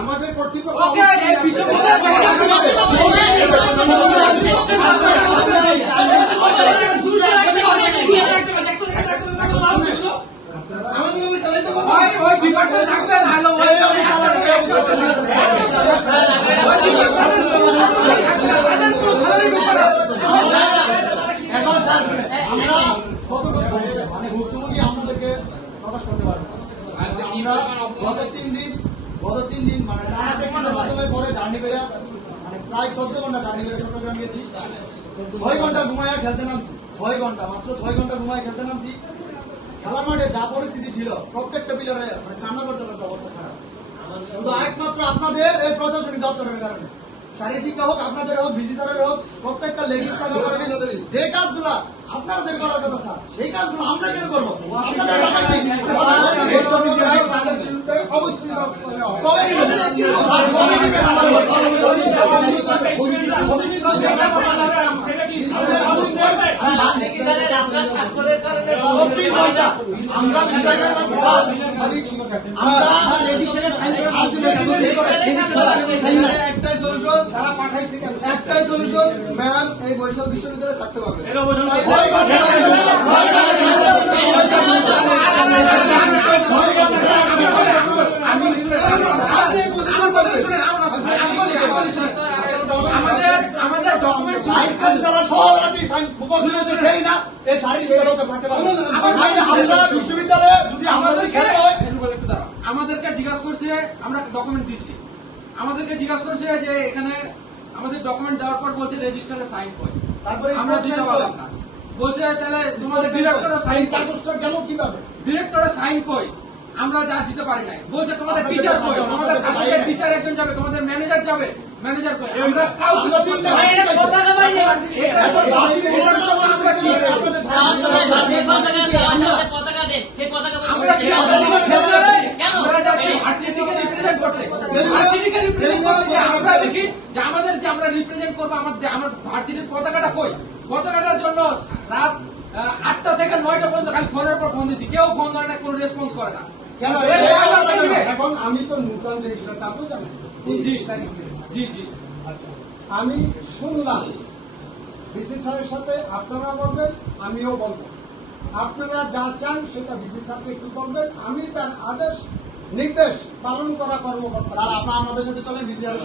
আমাদের কর্তৃপক্ষ মানে ভুক্তভোগী আপনাদেরকে প্রকাশ করতে পারবো। আমরা গত তিন দিন মানে মাধ্যমে পরে জার্নি করে মানে প্রায় 14 ঘন্টা জার্নি করে চট্টগ্রাম গেছি। 6 ঘন্টা ঘুমাইয়া খেলতে নামছি, 6 ঘন্টা মাত্র 6 ঘন্টা ঘুমাইয়া খেলতে নামছি। খেলার মাঠে যা পরিস্থিতি ছিল প্রত্যেকটা প্লেয়ারে মানে কান্না করতে অবস্থা খারাপ। শুধু একমাত্র আপনাদের এই প্রশাসনিক দপ্তরের কারণে, শারীরিক শিক্ষা হোক, আপনাদের হোক, ভিজিটারের হোক, প্রত্যেকটা লেগিংস যে কাজগুলা আপনাদের করার কথা স্যার, সেই কাজগুলো আমরা কেন করবো? আপনাদের একটাই সলিউশন ম্যাম, এই বরিশাল বিশ্ববিদ্যালয়ে থাকতে পারবে। আমাদেরকে জিজ্ঞাসা করছে, আমরা ডকুমেন্ট দিচ্ছি, আমাদেরকে জিজ্ঞাসা করছে যে এখানে আমাদের ডকুমেন্ট দেওয়ার পর বলছে রেজিস্টারে সাইন কই, তারপরে আমরা দিতে পারলাম না। বলছে তাহলে তোমাদের ডিরেক্টরে সাইন, কাগজটা গেল কিভাবে? ডিরেক্টরে সাইন কই, আমরা যা দিতে পারি না। বলছে তোমাদের টিচার কই, তোমাদের সাবজেক্ট টিচার একজন যাবে, তোমাদের ম্যানেজার যাবে, ম্যানেজার কই, আমরা কাউকে দিতে পারি না। আমরা কি আমরা যাচ্ছি ভার্সিটিকে রিপ্রেজেন্ট করতে, ভার্সিটিকে রিপ্রেজেন্ট করতে আমরা দেখি যে আমাদের যে আমরা রিপ্রেজেন্ট করবো, আমার ভার্সিটির পতাকাটা কই? পতাকাটার জন্য রাত 8টা থেকে 9টা পর্যন্ত খালি ফোনের পর ফোন দিচ্ছি, কেউ ফোন ধরে না, কোনো রেসপন্স করে না। এখন আমি তো নূতন রেজিস্টার তা তো জানি। জি জি আচ্ছা, আমি শুনলাম ভিসি স্যারের সাথে আপনারা বলবেন, আমিও বলবো। আপনারা যা চান সেটা ভিসি স্যারকে একটু বলবেন, আমি তার আদেশ নির্দেশ পালন করা কর্মকর্তা। আর আপনারা আমাদের সাথে চলেন ভিসি স্যারের